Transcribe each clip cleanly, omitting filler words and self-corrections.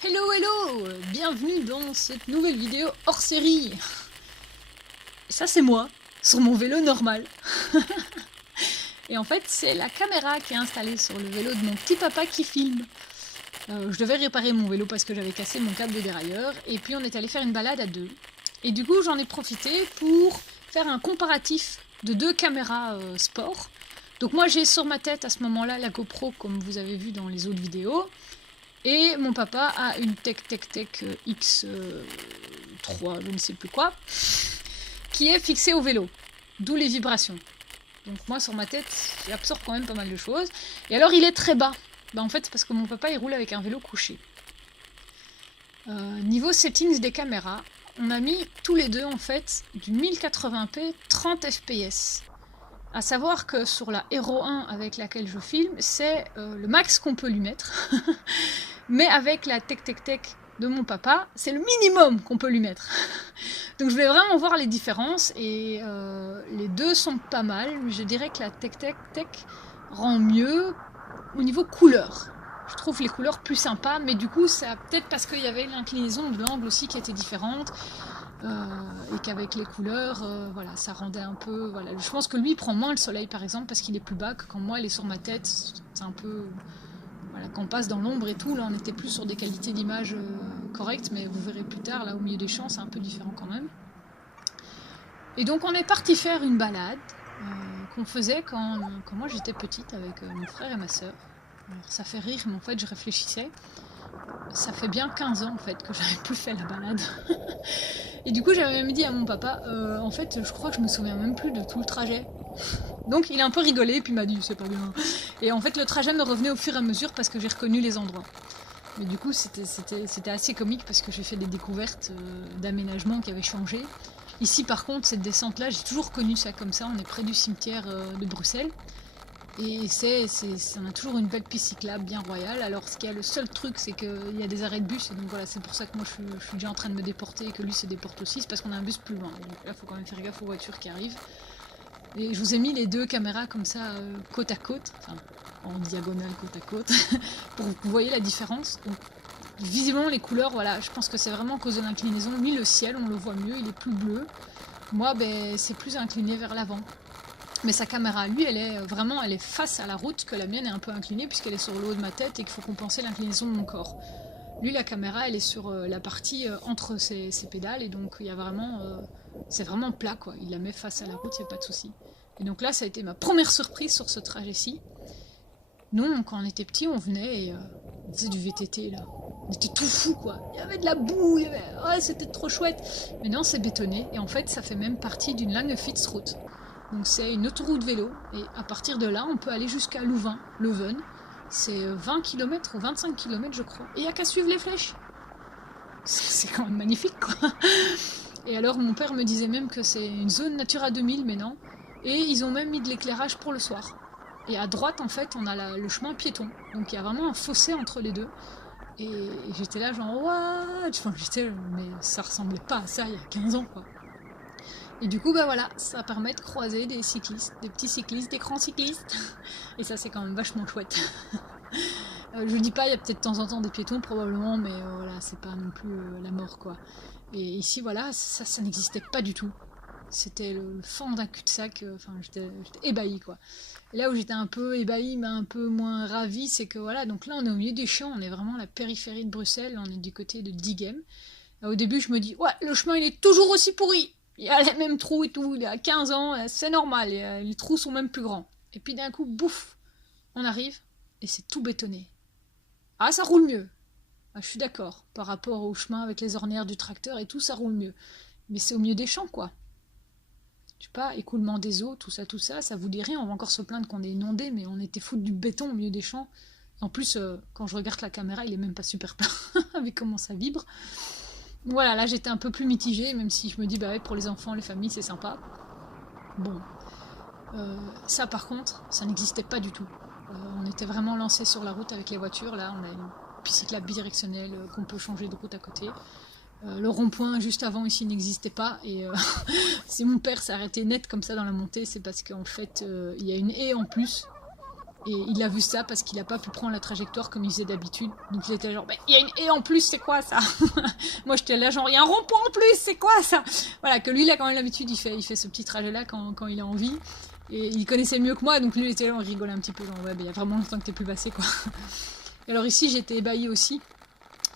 Hello hello, bienvenue dans cette nouvelle vidéo hors série. Ça c'est moi, sur mon vélo normal. Et en fait c'est la caméra qui est installée sur le vélo de mon petit papa qui filme. Je devais réparer mon vélo parce que j'avais cassé mon câble de dérailleur. Et puis on est allé faire une balade à deux. Et du coup j'en ai profité pour faire un comparatif de deux caméras sport. Donc moi j'ai sur ma tête à ce moment-là la GoPro comme vous avez vu dans les autres vidéos. Et mon papa a une Tech X3, je ne sais plus quoi, qui est fixée au vélo, d'où les vibrations. Donc moi sur ma tête, j'absorbe quand même pas mal de choses. Et alors il est très bas. En fait c'est parce que mon papa il roule avec un vélo couché. Niveau settings des caméras, on a mis tous les deux en fait du 1080p 30 fps. À savoir que sur la Hero 1 avec laquelle je filme, c'est le max qu'on peut lui mettre. Mais avec la Tech de mon papa, c'est le minimum qu'on peut lui mettre. Donc je voulais vraiment voir les différences et les deux sont pas mal. Je dirais que la Tech rend mieux au niveau couleur. Je trouve les couleurs plus sympas, mais du coup, ça peut-être parce qu'il y avait l'inclinaison de l'angle aussi qui était différente. Et qu'avec les couleurs, voilà, ça rendait un peu... Voilà. Je pense que lui, il prend moins le soleil, par exemple, parce qu'il est plus bas que quand moi, il est sur ma tête. C'est un peu... Voilà, quand on passe dans l'ombre et tout, là, on était plus sur des qualités d'image correctes, mais vous verrez plus tard, là, au milieu des champs, c'est un peu différent quand même. Et donc, on est parti faire une balade qu'on faisait quand moi, j'étais petite, avec mon frère et ma sœur. Alors, ça fait rire, mais en fait, je réfléchissais. Ça fait bien 15 ans, en fait, que j'avais plus fait la balade. Et du coup, j'avais même dit à mon papa, en fait, je crois que je me souviens même plus de tout le trajet. Donc, il a un peu rigolé, puis il m'a dit, c'est pas bien. Et en fait, le trajet me revenait au fur et à mesure parce que j'ai reconnu les endroits. Mais du coup, c'était assez comique parce que j'ai fait des découvertes d'aménagement qui avaient changé. Ici, par contre, cette descente-là, j'ai toujours connu ça comme ça. On est près du cimetière de Bruxelles. Et on a toujours une belle piste cyclable bien royale. Alors, ce qu'il y a, le seul truc, c'est qu'il y a des arrêts de bus. Et donc voilà, c'est pour ça que moi, je suis déjà en train de me déporter et que lui se déporte aussi. C'est parce qu'on a un bus plus loin. Donc là, il faut quand même faire gaffe aux voitures qui arrivent. Et je vous ai mis les deux caméras comme ça, côte à côte. Enfin, en diagonale côte à côte. Pour que vous voyez la différence. Donc, visiblement, les couleurs, voilà, je pense que c'est vraiment à cause de l'inclinaison. Lui, le ciel, on le voit mieux, il est plus bleu. Moi, ben, c'est plus incliné vers l'avant. Mais sa caméra, lui, elle est face à la route, que la mienne est un peu inclinée puisqu'elle est sur le haut de ma tête et qu'il faut compenser l'inclinaison de mon corps. Lui, la caméra, elle est sur la partie entre ses pédales et donc il y a vraiment, c'est vraiment plat quoi. Il la met face à la route, il n'y a pas de souci. Et donc là, ça a été ma première surprise sur ce trajet-ci. Nous, quand on était petits, on venait et on faisait du VTT là. On était tout fou quoi. Il y avait de la boue, ouais, c'était trop chouette. Mais non, c'est bétonné et en fait, ça fait même partie d'une Langefits-route. Donc c'est une autoroute vélo et à partir de là on peut aller jusqu'à Louvain, Leuven. C'est 20 km ou 25 km je crois. Et il n'y a qu'à suivre les flèches. C'est quand même magnifique quoi. Et alors mon père me disait même que c'est une zone Natura 2000 mais non. Et ils ont même mis de l'éclairage pour le soir. Et à droite en fait on a le chemin piéton. Donc il y a vraiment un fossé entre les deux. Et j'étais là genre what, enfin, mais ça ressemblait pas à ça il y a 15 ans quoi. Et du coup, bah voilà, ça permet de croiser des cyclistes, des petits cyclistes, des grands cyclistes. Et ça, c'est quand même vachement chouette. Je dis pas, il y a peut-être de temps en temps des piétons probablement, mais voilà, c'est pas non plus la mort quoi. Et ici, voilà, ça n'existait pas du tout. C'était le fond d'un cul-de-sac, enfin, j'étais ébahie quoi. Et là où j'étais un peu ébahie, mais un peu moins ravie, c'est que voilà, donc là on est au milieu des champs, on est vraiment à la périphérie de Bruxelles, on est du côté de Diegem. Au début, je me dis, ouais, le chemin il est toujours aussi pourri. Il y a les mêmes trous et tout, il y a 15 ans, c'est normal, les trous sont même plus grands. Et puis d'un coup, bouf, on arrive et c'est tout bétonné. Ah, ça roule mieux. Ah, je suis d'accord, par rapport au chemin avec les ornières du tracteur et tout, ça roule mieux. Mais c'est au milieu des champs, quoi. Je sais pas, écoulement des eaux, tout ça, ça vous dit rien, on va encore se plaindre qu'on est inondé, mais on était foutu du béton au milieu des champs. En plus, quand je regarde la caméra, il est même pas super plat, avec comment ça vibre. Voilà, là j'étais un peu plus mitigée, même si je me dis, bah ouais, pour les enfants, les familles, c'est sympa. Bon, ça par contre, ça n'existait pas du tout. On était vraiment lancé sur la route avec les voitures, là on a une piste cyclable bidirectionnelle qu'on peut changer de route à côté. Le rond-point juste avant ici n'existait pas et si mon père s'est arrêté net comme ça dans la montée, c'est parce qu'en fait il y a une haie en plus Et il a vu ça parce qu'il n'a pas pu prendre la trajectoire comme il faisait d'habitude. Donc il était genre, il y a une haie en plus, c'est quoi ça? Moi j'étais là genre, il y a un rond-point en plus, c'est quoi ça? Voilà, que lui il a quand même l'habitude, il fait ce petit trajet-là quand il a envie. Et il connaissait mieux que moi, donc lui il était là, on rigolait un petit peu, genre ouais, il y a vraiment longtemps que t'es plus passé quoi. Et alors ici j'étais ébahie aussi,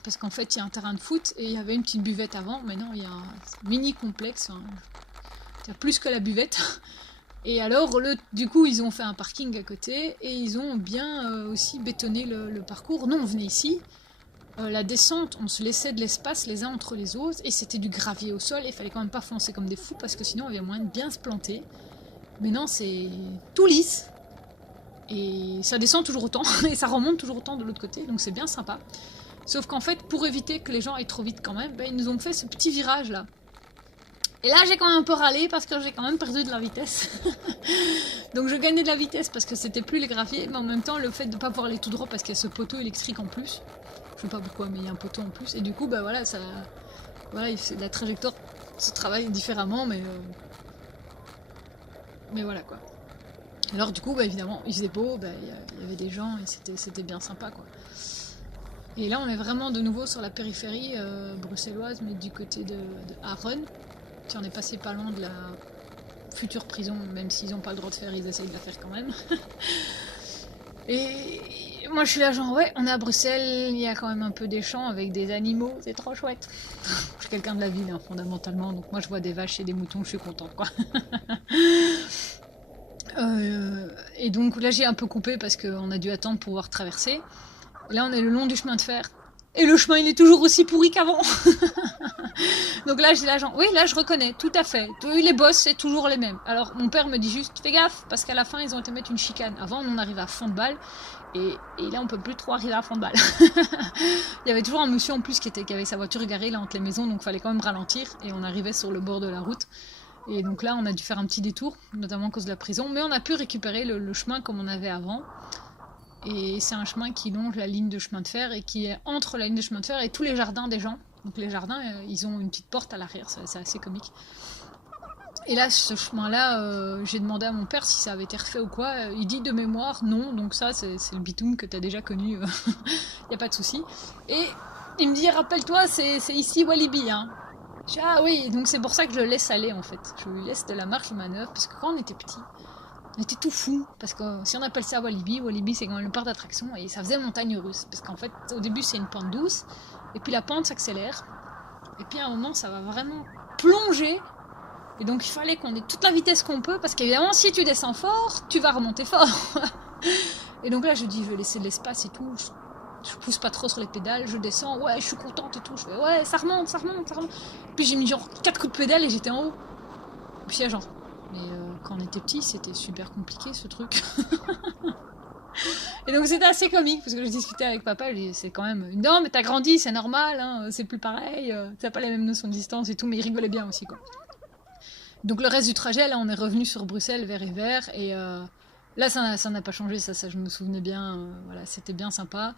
parce qu'en fait il y a un terrain de foot et il y avait une petite buvette avant. Maintenant il y a un mini complexe, hein. Il y a plus que la buvette. Et alors, du coup, ils ont fait un parking à côté et ils ont bien aussi bétonné le parcours. Nous, on venait ici, la descente, on se laissait de l'espace les uns entre les autres et c'était du gravier au sol et il fallait quand même pas foncer comme des fous parce que sinon, il y avait moyen de bien se planter. Mais non, c'est tout lisse et ça descend toujours autant et ça remonte toujours autant de l'autre côté, donc c'est bien sympa. Sauf qu'en fait, pour éviter que les gens aillent trop vite quand même, ils nous ont fait ce petit virage-là. Et là, j'ai quand même un peu râlé parce que j'ai quand même perdu de la vitesse. Donc je gagnais de la vitesse parce que c'était plus les graviers, mais en même temps, le fait de ne pas pouvoir aller tout droit parce qu'il y a ce poteau électrique en plus. Je sais pas pourquoi, mais il y a un poteau en plus. Et du coup, voilà, la trajectoire se travaille différemment, mais voilà quoi. Alors du coup, évidemment, il faisait beau, il y avait des gens et c'était bien sympa quoi. Et là, on est vraiment de nouveau sur la périphérie bruxelloise, mais du côté de Aachen. On est passé pas loin de la future prison, même s'ils n'ont pas le droit de faire, ils essayent de la faire quand même. Et moi je suis là genre ouais, on est à Bruxelles, il y a quand même un peu des champs avec des animaux, c'est trop chouette. Je suis quelqu'un de la ville hein, fondamentalement, donc moi je vois des vaches et des moutons, je suis contente quoi. Et donc là j'ai un peu coupé parce qu'on a dû attendre pour pouvoir traverser. Et là on est le long du chemin de fer. Et le chemin il est toujours aussi pourri qu'avant. Donc là j'ai l'agent, oui là je reconnais, tout à fait. Les boss c'est toujours les mêmes. Alors mon père me dit juste fais gaffe parce qu'à la fin ils ont été mettre une chicane. Avant on arrivait à fond de balle et là on peut plus trop arriver à fond de balle. Il y avait toujours un monsieur en plus qui avait sa voiture garée là entre les maisons donc il fallait quand même ralentir et on arrivait sur le bord de la route. Et donc là on a dû faire un petit détour, notamment à cause de la prison, mais on a pu récupérer le chemin comme on avait avant. Et c'est un chemin qui longe la ligne de chemin de fer et qui est entre la ligne de chemin de fer et tous les jardins des gens. Donc les jardins, ils ont une petite porte à l'arrière, c'est assez comique. Et là, ce chemin-là, j'ai demandé à mon père si ça avait été refait ou quoi. Il dit de mémoire, non. Donc ça, c'est le bitume que tu as déjà connu. Il n'y a pas de souci. Et il me dit, rappelle-toi, c'est ici Walibi. Hein. Je dis, ah oui, donc c'est pour ça que je le laisse aller en fait. Je lui laisse de la marge de manœuvre parce que quand on était petit, on était tout fou, parce que si on appelle ça Walibi c'est quand même le parc d'attraction, et ça faisait montagne russe, parce qu'en fait, au début c'est une pente douce, et puis la pente s'accélère, et puis à un moment ça va vraiment plonger, et donc il fallait qu'on ait toute la vitesse qu'on peut, parce qu'évidemment si tu descends fort, tu vas remonter fort. Et donc là je dis, je vais laisser de l'espace et tout, je pousse pas trop sur les pédales, je descends, ouais je suis contente et tout, je fais ouais ça remonte, ça remonte, ça remonte. Puis j'ai mis genre 4 coups de pédale et j'étais en haut, puis il y a genre... Mais quand on était petit, c'était super compliqué ce truc. Et donc c'était assez comique parce que je discutais avec papa, je disais, c'est quand même non mais t'as grandi, c'est normal, hein, c'est plus pareil, t'as pas la même notion de distance et tout, mais il rigolait bien aussi quoi. Donc le reste du trajet, là on est revenu sur Bruxelles vers Evere et là ça n'a pas changé, ça je me souvenais bien, voilà, c'était bien sympa.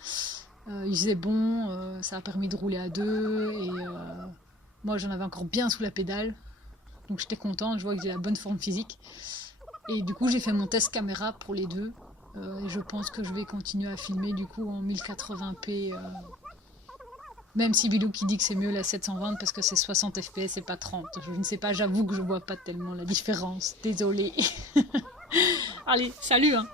Il faisait bon, ça a permis de rouler à deux et moi j'en avais encore bien sous la pédale. Donc j'étais contente, je vois que j'ai la bonne forme physique. Et du coup j'ai fait mon test caméra pour les deux. Et je pense que je vais continuer à filmer du coup en 1080p. Même si Bilou qui dit que c'est mieux la 720 parce que c'est 60 fps et pas 30. Je ne sais pas, j'avoue que je vois pas tellement la différence. Désolée. Allez, salut hein.